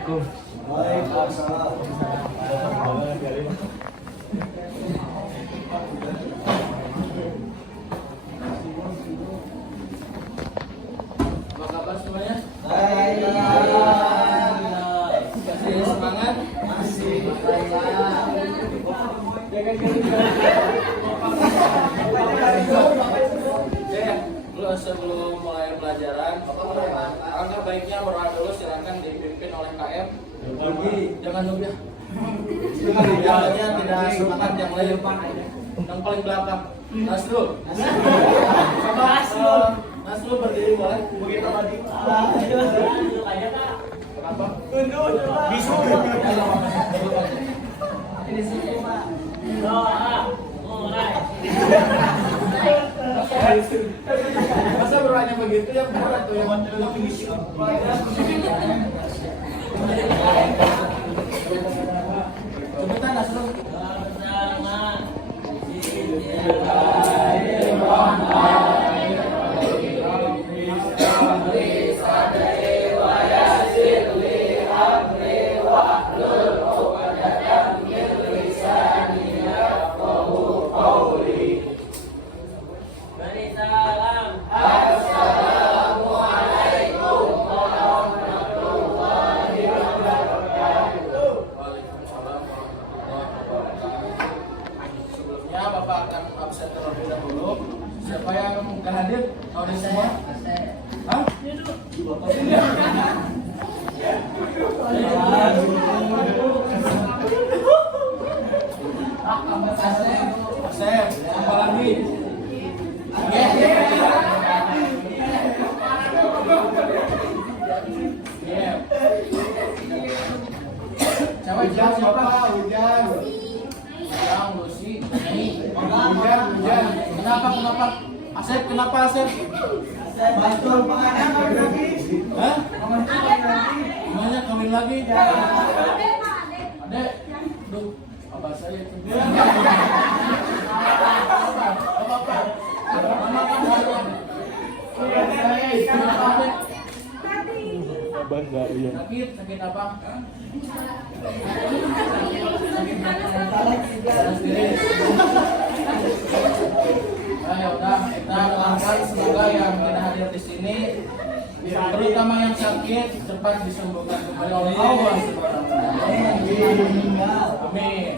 Assalamualaikum. Waalaikumsalam. Apa kabar semuanya? Baik. Masih semangat? Masih. Oke, sebelum mulai pelajaran, alangkah baiknya berdoa dulu. Silakan dipimpin oleh KM. Jangan dulu ya. Jalannya tidak semangat yang lain. Yang paling belakang. Nasrul. Nasrul berdiri boleh? Begitu tadi. Kenapa? Bisu. Ini sini, Pak. Masa berdoanya begitu ya berat tuh yang bisu. Sebentar Nasrul. Sebelumnya Bapak akan absen terlebih dahulu. Siapa yang gak hadir? Tahu di semua? Hah? Asep, apa lagi? Siapa? Hujan. Yang Lucy, hujan. Kenapa? Asep, kenapa Asep? Bantul penganan kawin lagi. Hah? Namanya kawin lagi? Adek, duh, abah saya itu. Sakit apa? Ayo udah, kita doakan semoga yang tidak hadir di sini, terutama yang sakit, cepat disembuhkan kembali oleh Allah Subhanahu wa Ta'ala. Amin.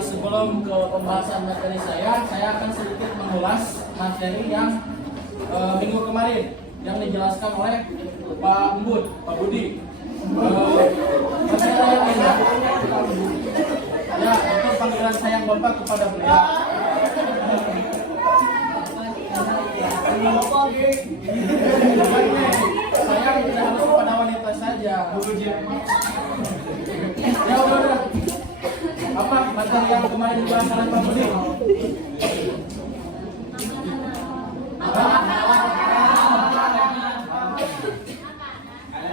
Sebelum ke pembahasan materi saya akan sedikit mengulas materi yang minggu kemarin yang dijelaskan oleh Pak Embut, Pak Budi. Materi yang ini, ya, itu panggilan sayang Bapak kepada beliau. Sayang tidak harus kepada wanita saja. Ya udah. Apa materi yang kemarin dibahas oleh Pak Budi?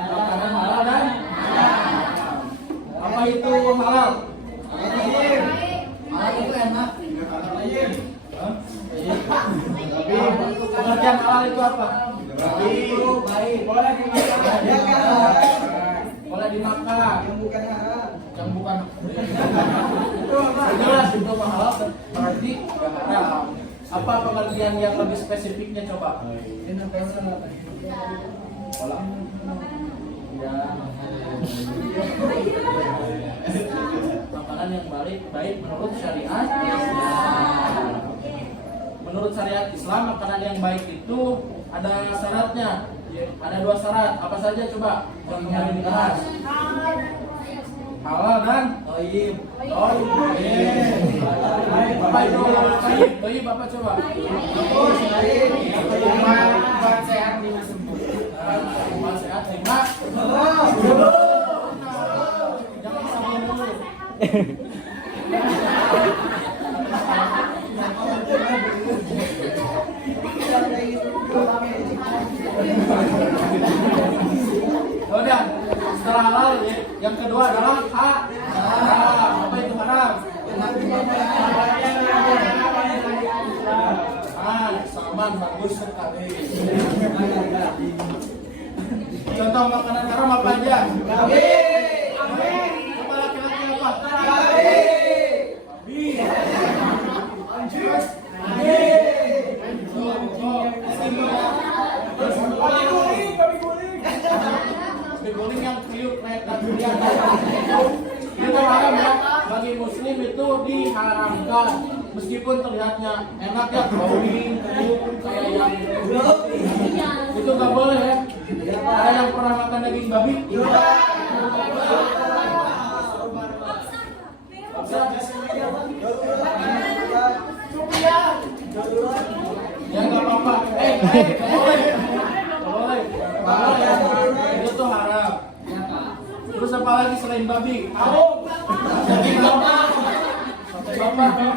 Makanan halal dan apa itu halal? Halal itu enak. Tapi pengertian halal itu apa? Baik. Boleh dimakan. Boleh dimakan. Bukan haram. Yang bukan. Jelas itu halal berarti nggak haram. Apa pengertian yang lebih spesifiknya coba? Pola. Ya. Makanan yang baik menurut syariat. Menurut syariat Islam, makanan yang baik itu ada syaratnya. Ada 2 syarat. Apa saja coba? Yang kemarin dibahas. Halal dan thayyib. Bapak itu thayyib. Thayyib Bapak coba. Iman sehat 5 sembuh. Iman sehat 5. Jangan sama dulu. Udah, setelah halal yang kedua adalah haram. Apa itu haram? Saman bagus sekali. Contoh makanan haram apa aja? Babi. Apa laki-laki apa? Babi. Terus? Babi guling yang kriuk kayak tadian. Itu haram ya. Bagi muslim itu diharamkan. Meskipun terlihatnya enak ya, bauing, kriuk kayak yang itu nggak boleh ya. Ada yang pernah makan daging babi? Ya nggak apa-apa. Nggak boleh. Nggak boleh. Nggak boleh. Itu tuh haram. Terus apa lagi selain babi? Daging bapak. Bapak.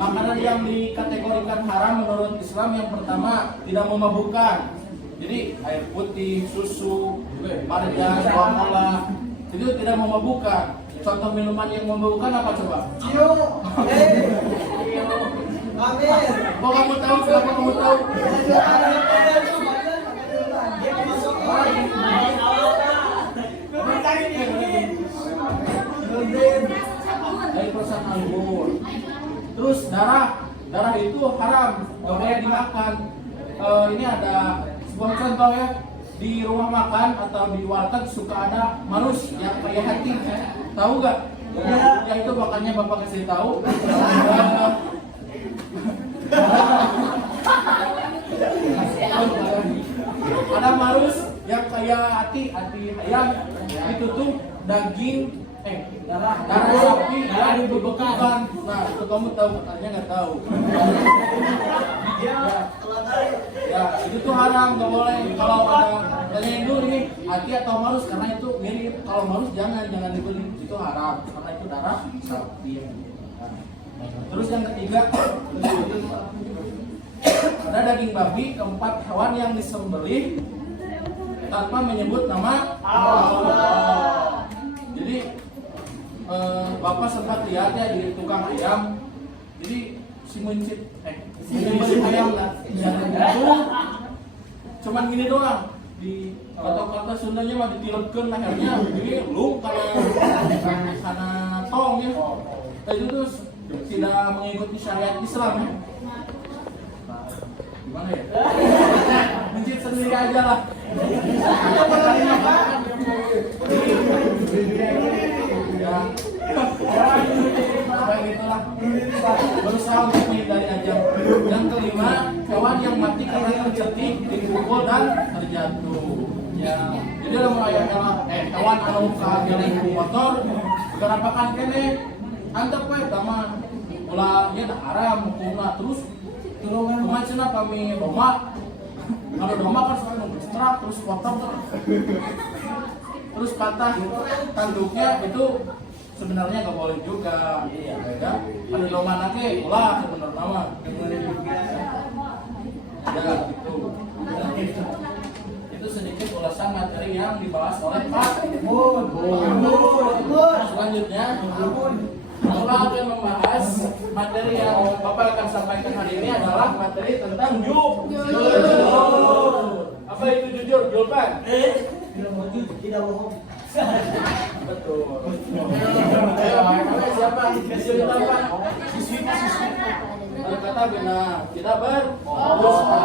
Makanan yang dikategorikan haram menurut Islam yang pertama tidak memabukkan. Jadi air putih, susu, marjan, cola itu tidak memabukkan. Contoh minuman yang memabukkan apa coba? Amin. Kok kamu tahu? Kenapa kamu tahu? Dari perasaan anggur. Terus darah itu haram, nggak boleh dimakan. Ini ada sebuah contoh ya, di rumah makan atau di warteg suka ada manus yang kayak hati, tahu nggak? Ya itu makanya bapak kasih tahu. Ada marus yang kayak hati ayam, itu tuh daging darah sapi yang dibekukan. Nah itu kamu tahu, katanya nggak tahu. Ya itu tuh haram, nggak boleh. Kalau ada tanyain dulu ini hati atau marus, karena itu mirip. Kalau marus jangan dibeli, itu haram karena itu darah sapi. Terus yang ketiga ada daging babi. Keempat, hewan yang disembelih tanpa menyebut nama Allah. Jadi bapak sempat lihat ya di tukang ayam. Jadi si mencit ayam lah itu cuman gini doang, di kata-kata Sundanya mah ditilepkeun lehernya, jadi lu karena tong ya. Itu terus tidak mengikuti syariat Islam ya. Gimana ya? Mencit sendiri aja lah. Ya, kayak gitulah. Berusaha untuk menghindari aja. Yang kelima, hewan yang mati karena tercetik, dipukul dan terjatuh. Ya, jadi ada mulai hewan anu kahagian motor, garapakan kene, antep we taman. Ulahnya dah haram hukumna terus tulungan macana kami domba. Kalau domba kan suka ngestrap terus potong terus patah tanduknya, itu sebenarnya nggak boleh juga. Ya, ada domba nake ulah sebenarnya mah. Ya gitu. Itu sedikit ulasan materi yang dibahas oleh Pak Mun. Selanjutnya Bapak akan membahas materi yang Bapak akan sampaikan hari ini adalah materi tentang jujur. Apa itu jujur? Jawaban? Tidak bohong. Betul. Ayo, siapa? Cerita apa? Kata benar. Kita berdusta.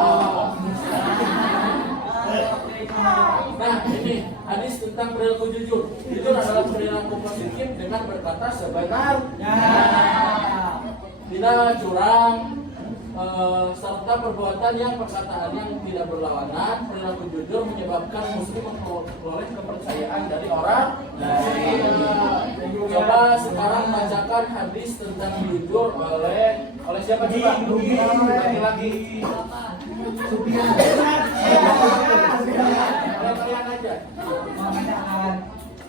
Nah ini hadis tentang perilaku jujur. Jujur adalah perilaku positif dengan berkata sebenarnya, tidak curang, serta perbuatan yang perkataan yang tidak berlawanan. Perilaku jujur menyebabkan muslim memperoleh kepercayaan dari orang lain. Coba sekarang bacakan hadis tentang jujur oleh siapa coba? Laki-laki. Kalian aja.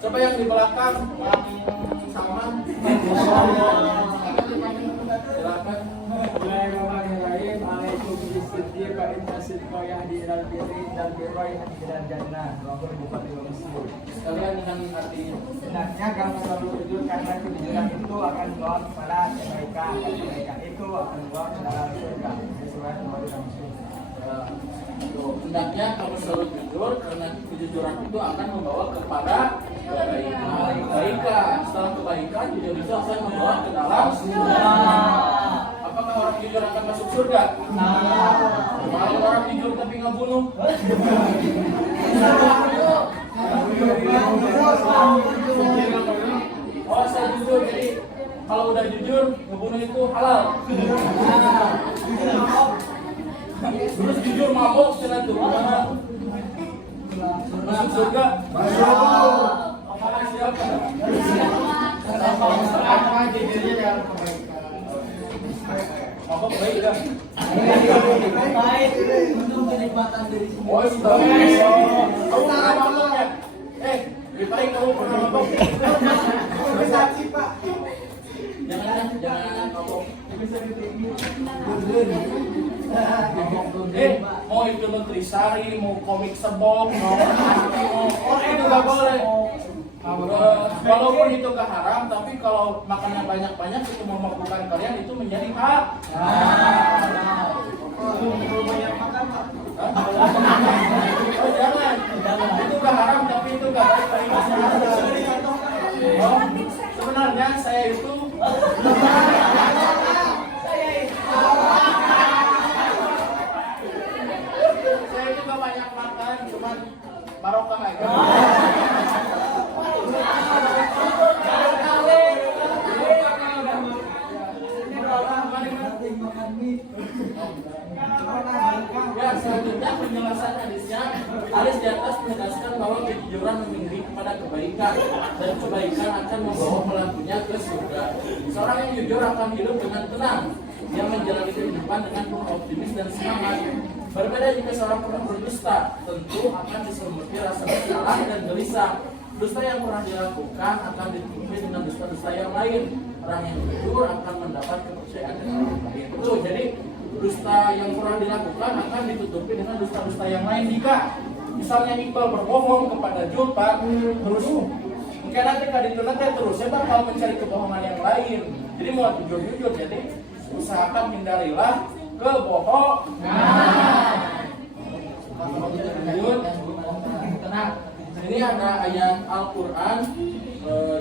Coba yang di belakang, yang sama. Silakan. Bismillahirrahmanirrahim. Alaikum bisiddiq wa inna sidqa yahdi ilal birri dan birra yahdi ilal jannah. Rabbul Bukhari wa Muslim. Sekalian dengan artinya. Sebenarnya kamu selalu jujur karena kejujuran itu akan membawa kepada kebaikan itu itu akan membawa ke dalam surga sesuai dengan Muslim. Hendaknya kamu selalu jujur karena kejujuran itu akan membawa kepada kebaikan. Setelah kebaikan, jujur itu akan membawa ke dalam surga. Apakah orang jujur akan masuk surga? Kalau orang jujur tapi nggak bunuh? Oh, saya jujur, jadi kalau udah jujur, ngebunuh itu halal. Terus jujur mabok cina tuh. Masuk surga? Masuk. Apa siapa? Apa jujurnya dalam kebaikan? Mabok baik kan? Baik. Untuk kenikmatan diri sendiri. Oh, kamu pernah mabok ya? Lebih baik kamu pernah mabok. Jangan mabok. Mau itu nutrisari, mau komik sebok, mau itu gak boleh. Walaupun itu gak haram, tapi kalau makannya banyak-banyak itu memabukkan kalian itu menjadi hak. Oh jangan, itu gak haram tapi itu gak baik bagi kesehatan. Oh, sebenarnya saya itu gak banyak makan, cuman barokah aja. Ya, selanjutnya penjelasan hadisnya. Hadis di atas menegaskan bahwa kejujuran memiliki kepada kebaikan dan kebaikan akan membawa pelakunya ke surga. Seorang yang jujur akan hidup dengan tenang. Dia menjalani kehidupan dengan penuh optimis dan semangat. Berbeda jika seorang pernah berdusta, tentu akan diselimuti rasa bersalah dan gelisah. Dusta yang pernah dilakukan akan ditutupi dengan dusta-dusta yang lain. Orang yang jujur akan mendapat kepercayaan dari orang lain. Itu jadi dusta yang pernah dilakukan akan ditutupi dengan dusta-dusta yang lain. Jika misalnya Iqbal berbohong kepada Julpan, terus mungkin nanti kadang terus saya bakal mencari kebohongan yang lain. Jadi mau jujur-jujur, jadi usahakan hindarilah kebohongan. Tenang. Ini ada ayat Al-Quran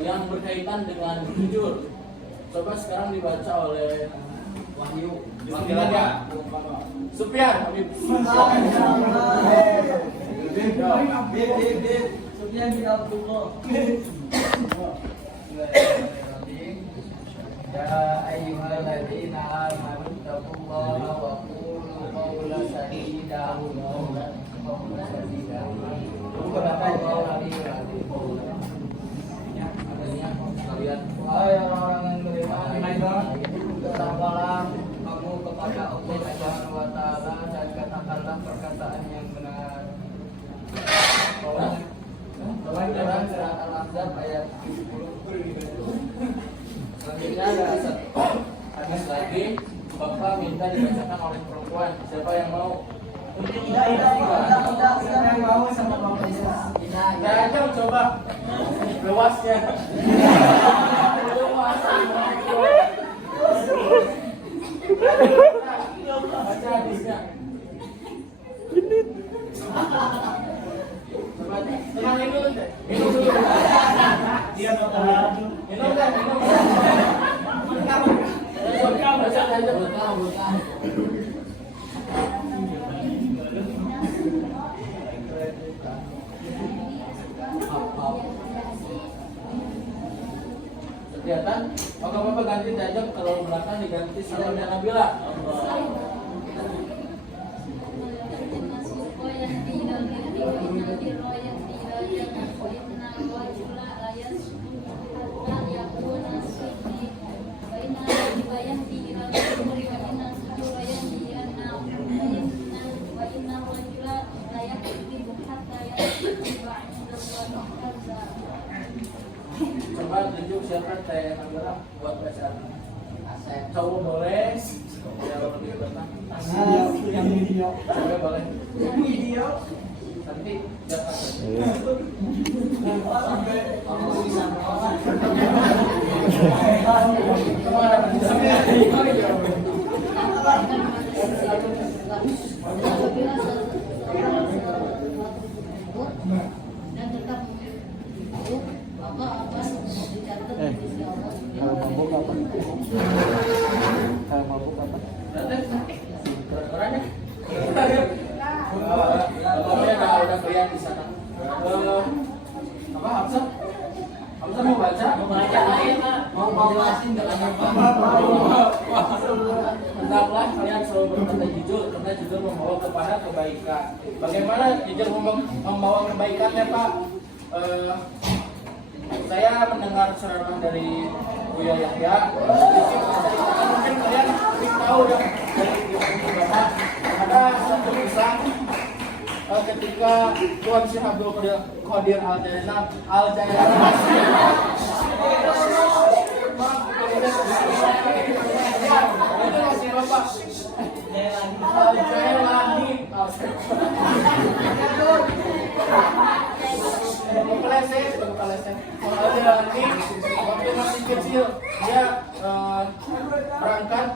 yang berkaitan dengan jujur. Coba sekarang dibaca oleh Wahyu. Dipanggil aja. Supian. Supian bin Abdullah. Ya ayyuhalladzina amanu taqullaha wa qulu qawlan sadida. Wahai orang-orang yang beriman, bertakwalah kamu kepada Allah Subhanahu wa Ta'ala dan katakanlah perkataan yang benar. Pelajaran surat Al-Ahzab ayat 70. Selanjutnya ada satu hadis lagi, Bapak minta dibacakan oleh perempuan. Siapa yang mau? Tidak yang mau sama Bapak Yesus. Tidak aja coba luasnya. Baca hadisnya. Tenangin dulu deh. Minum dulu. Dia minum deh. Baca aja. Kelihatan? Maka Bapak ganti jajak, kalau belakang diganti salamnya Nabila. Coba tunjuk siapa saya Nabila buat bacaan. Cowok boleh, yang lebih tenang. Yang video. Coba boleh. Video. Nanti jangan. Cuma ada dan tetap hidup, maka akan dicatat di sisi Allah. Kalau mabuk apa? Kalau mabuk apa? Keren-keren ya. Bapaknya udah kelihatan di sana. Apa Hamzah? Hamzah mau baca? Mau baca aja Pak. Mau jelasin nggak ada Hendaklah kalian selalu berkata jujur, karena jujur membawa kepada kebaikan. Bagaimana jujur membawa kebaikannya Pak? Saya mendengar ceramah dari Buya Yahya. Mungkin kalian lebih tahu ya dari Bapak. Ada satu kisah ketika Tuan Syekh Abdul Qadir Al-Jailani itu masih Bapak Al-Jailani kepleset Al-Jailani waktu masih kecil dia berangkat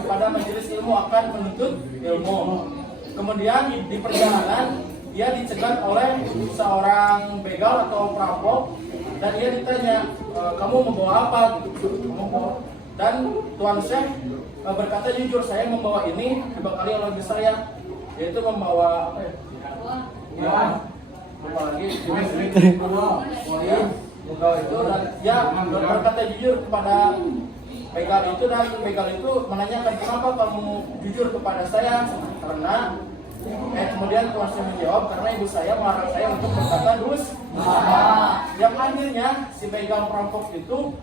kepada majelis ilmu akan menuntut ilmu. Kemudian di perjalanan dia dicegat oleh seorang begal atau perampok dan dia ditanya, kamu membawa apa? Dan Tuan Syekh berkata jujur, saya membawa ini dibekali oleh ibu saya, yaitu membawa apa ya? Lupa lagi, membawa itu dan dia berkata jujur kepada begal itu, dan begal itu menanyakan kenapa kamu jujur kepada saya, karena kemudian Tuan Syekh menjawab karena ibu saya melarang saya untuk berkata dusta. Yang akhirnya si begal perampok itu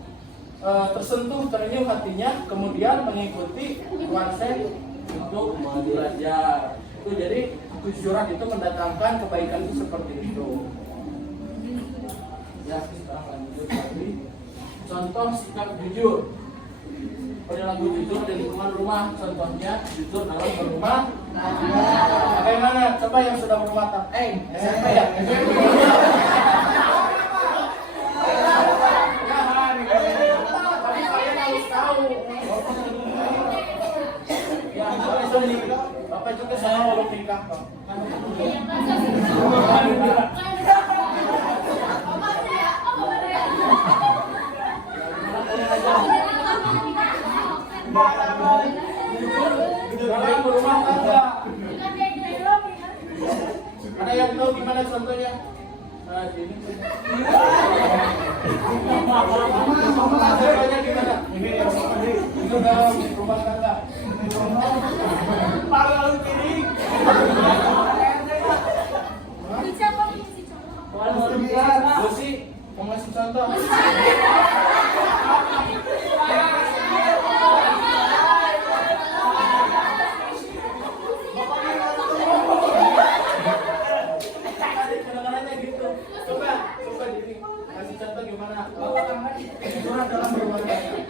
tersentuh, terenyuh hatinya, kemudian mengikuti Tuan Syekh untuk belajar. Itu jadi kejujuran itu mendatangkan kebaikan itu seperti itu. Ya, sekarang lanjut lagi. Contoh sikap jujur. Perilaku jujur di lingkungan rumah, contohnya jujur dalam berumah. Bagaimana? Coba yang sudah berumah tangga, SMP ya? Tapi kalian harus tahu. Ya, Bapak juga sama belum nikah, Pak. Dalam berumah tangga. Ada yang tahu gimana contohnya? Ini. Contohnya gimana? Itu dalam rumah tangga. Paling kiri. Lucy, mau ngasih contoh? Kejujuran dalam berumah tangga.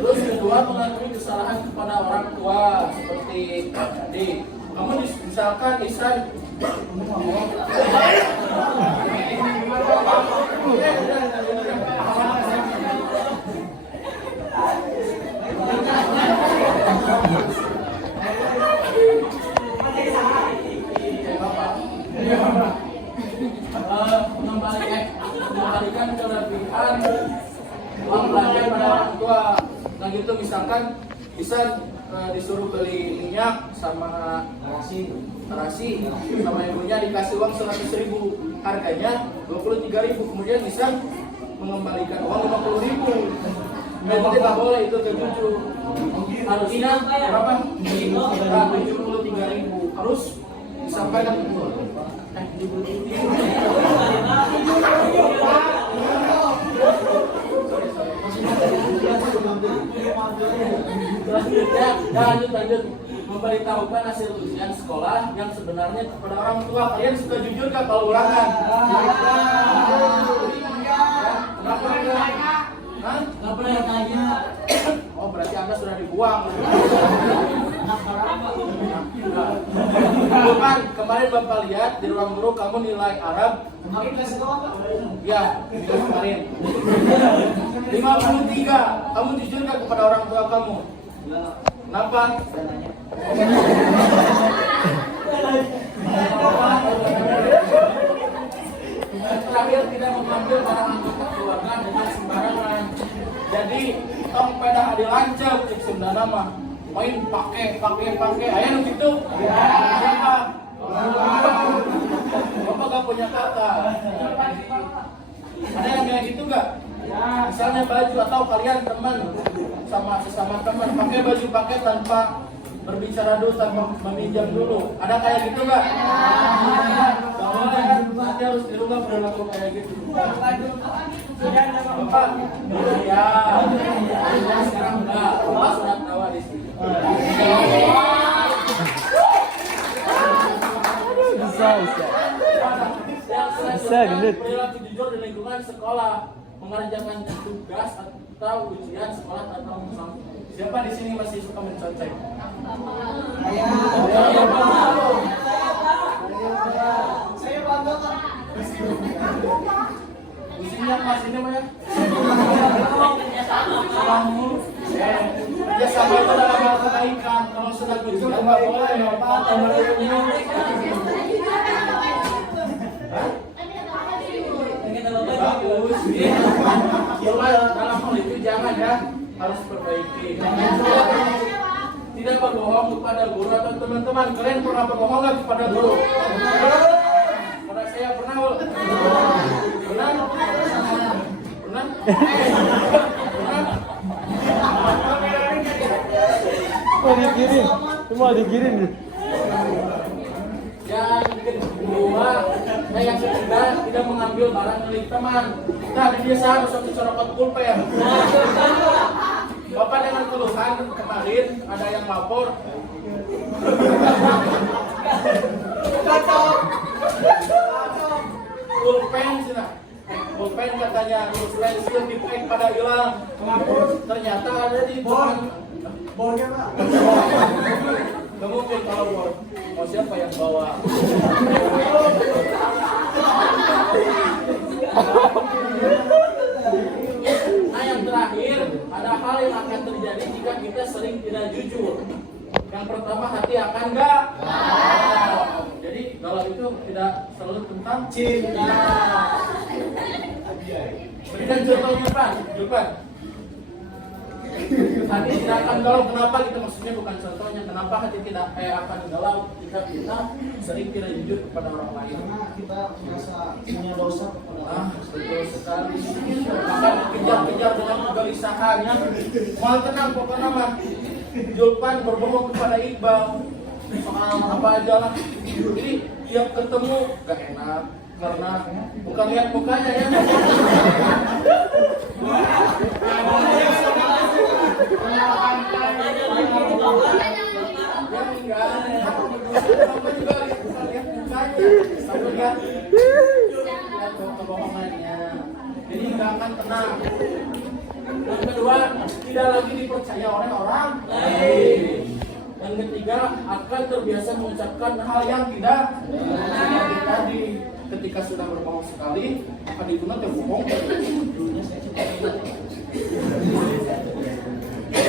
Terus kedua, mengakui kesalahan kepada orang tua seperti tadi. Kamu misalkan Isan mengembalikan kelebihan uang belanja pada orang tua. Nah gitu, misalkan bisa disuruh beli minyak sama terasi sama ibunya, dikasih uang 100.000, harganya 23.000, kemudian bisa mengembalikan uang 50.000. Itu tidak boleh, itu kejuju. Harusnya berapa? 73.000 harus disampaikan lanjut memberitahukan hasil ujian sekolah yang sebenarnya kepada orang tua. Kalian suka jujur gak kalau ulangan? Kenapa enggak? Nggak pernah tanya. Oh berarti Anda sudah dibuang. Bukan, kemarin Bapak lihat di ruang guru kamu nilai Arab. Ya, kemarin 53. Kamu jujur gak kepada orang tua kamu? Kenapa? Terakhir, tidak mengambil barang anggota keluarga dengan sembarangan. Jadi tong pedah adi lancep cek Sunda nama main pakai aya nu kitu. Bapak gak punya kata. Ada yang kayak gitu gak? Misalnya baju atau kalian teman sama sesama teman pakai baju tanpa berbicara dulu, tanpa meminjam dulu. Ada kayak gitu gak? Nanti harus dirubah perilaku kayak gitu. Bapak, ya, sekarang enggak. Bapak sudah tawa di sini. Bisa, gendut. Perilaku jujur di lingkungan sekolah, mengerjakan tugas atau ujian sekolah atau siapa di sini masih suka mencontek? Saya bangga Pak. Usinya Mas ini mah ya? Ya sama itu dalam hal kebaikan. Kalau sudah ujian nggak boleh Bapak. Bagus. Dalam hal itu jangan ya, harus perbaiki. Tidak berbohong kepada guru atau teman-teman. Kalian pernah berbohong nggak kepada guru? Pada saya pernah. Pernah? Pernah? Mau dikirim, semua dikirim. Yang kedua, yang ketiga tidak mengambil barang milik teman. Nah, dia harus dicorokot pulpen. Bapak dengan keluhan kemarin ada yang lapor. Pulpen sih, pulpen katanya pensiun dipek pada hilang. Ternyata ada di bornya Pak. Gak mungkin kalau bor. Mau siapa yang bawa? Nah, yang terakhir, ada hal yang akan terjadi jika kita sering tidak jujur. Yang pertama, hati akan enggak. Jadi kalau itu tidak selalu tentang cinta. Berikan contohnya Pak, Julpan. Hati tidak akan galau. Kenapa kita maksudnya bukan contohnya? Kenapa hati tidak akan galau jika kita sering tidak jujur kepada orang lain? Karena kita merasa punya dosa kepada orang. Betul sekali. Maka kejar-kejar dengan kegelisahannya. Mal tenang pokoknya mah. Julpan berbohong kepada Iqbal soal apa aja lah. Jadi tiap ketemu gak enak karena bukan lihat mukanya ya. Jadi nggak akan tenang. Yang kedua, tidak lagi dipercaya oleh orang lain. Yang ketiga, akan terbiasa mengucapkan hal yang tidak tadi. Ketika sudah berbohong sekali, akan digunakan terbohong.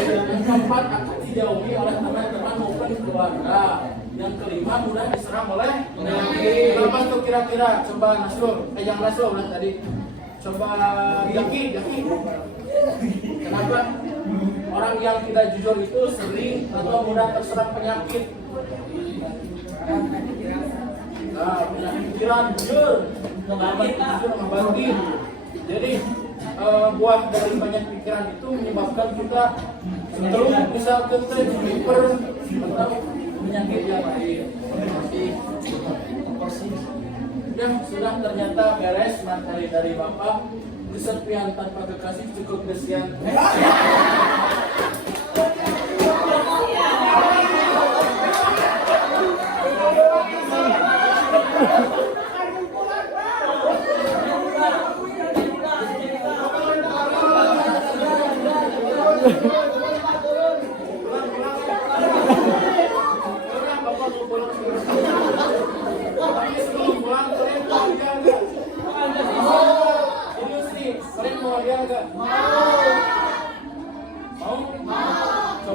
Yang keempat, akan dijauhi oleh teman-teman maupun keluarga. Yang kelima, mudah diserang oleh penyakit. Kenapa tuh kira-kira? Coba Nasrul, yang Nasrul udah tadi. Coba Jaki. Kenapa orang yang tidak jujur itu sering atau mudah terserang penyakit? Nah, pikiran jujur, batin. Jadi buah dari banyak pikiran itu menyebabkan kita cenderung misalkan hiper atau penyakit yang lain. Yang sudah ternyata beres materi dari Bapak. Kesepian tanpa kekasih cukup kesian.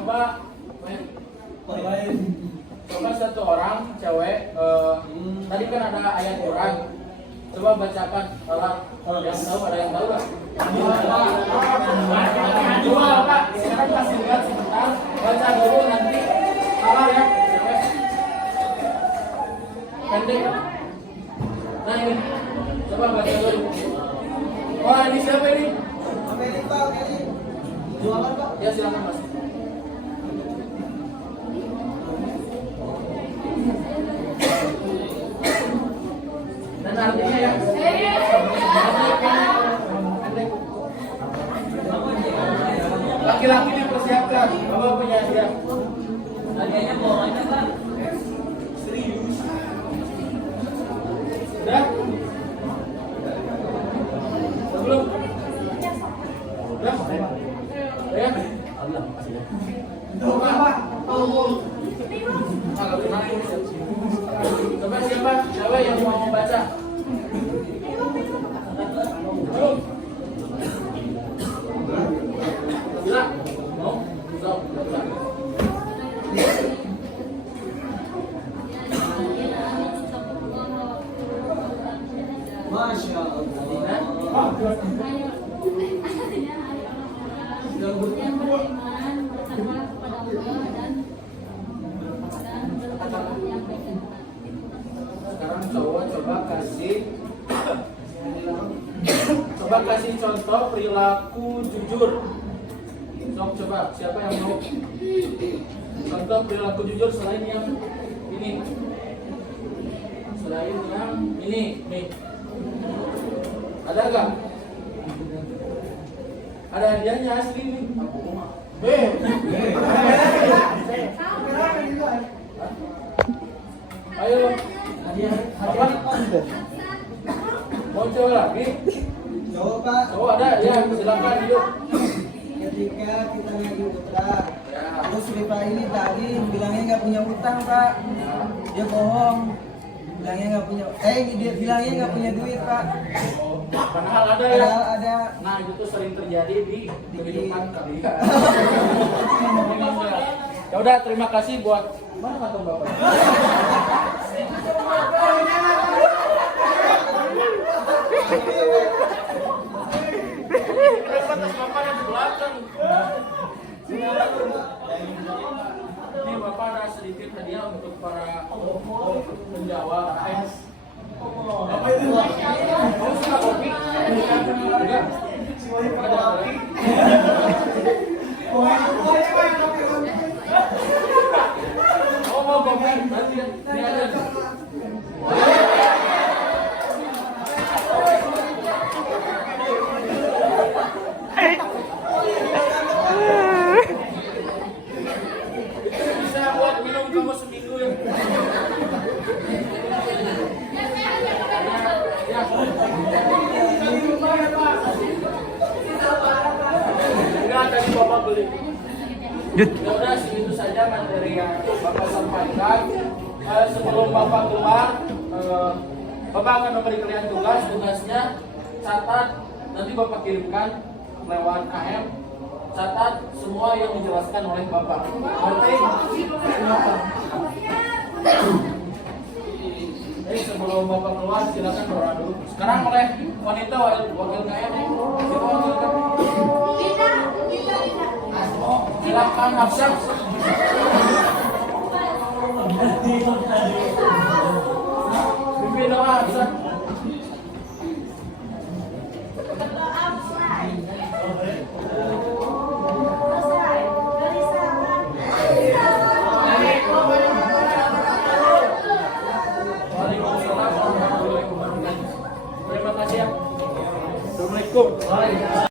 coba satu orang cewek tadi kan ada ayat Quran, coba bacakan yang tahu, ada yang tahu nggak? Coba Pak, sekarang kasih lihat sebentar, baca dulu nanti salah ya cewek pendek. Nah ini coba baca dulu. Wah ini siapa ini? Amelin Pak, Amelin. Jualan Pak. Ya silakan Mas. Dan artinya ya. Laki-laki dipersiapkan, bapak punya siap. Hadiahnya bolanya Pak. Serius. Sudah? Belum? Sudah? Ya? Allah makasih. Coba Pak. Coba siapa yang mau membaca? Belum? Bisa? Mau? Bisa? Bisa? Masya Allah. Yang beriman bertakwa kepada Allah dan menyampaikan. Sekarang cowok coba kasih contoh perilaku jujur. Sok coba siapa yang mau contoh perilaku jujur selain yang ini? Selain yang ini nih. Ada nggak? Ada hadiahnya asli nih. Ayo. Apa? Mau coba lagi? Coba Pak. Oh ada ya, silakan yuk. Ketika kita ngaji utang, Ya. terus Rifa ini tadi bilangnya nggak punya utang Pak. Dia bohong. Bilangnya nggak punya. Dia bilangnya nggak punya duit Pak. Padahal ada ya. Padahal ada. Nah itu tuh sering terjadi di kehidupan kalian. Ya udah terima kasih buat mana kantor bapak. Dapat bapak yang di belakang. Ini bapak ada sedikit hadiah untuk para penjawab. Bapak itu kamu suka kopi? Enggak. Ada kopi? Oh mau kopi? Nanti ini ada. Bisa buat minum kamu seminggu ya. Enggak, tadi bapak beli. Ya udah segitu saja materi yang bapak sampaikan. Sebelum bapak keluar, bapak akan memberi kalian tugasnya catat, nanti bapak kirimkan lewat KM. Catat semua yang dijelaskan oleh bapak. Berarti silakan. Jadi sebelum bapak keluar silakan berdoa dulu. Sekarang oleh wanita wakil KM. Siapa wakil KM? Silakan Hafsah. Pimpin doa Hafsah. Waalaikumsalam warahmatullahi wabarakatuh. Terima kasih ya. Assalamualaikum. Waalaikumsalam.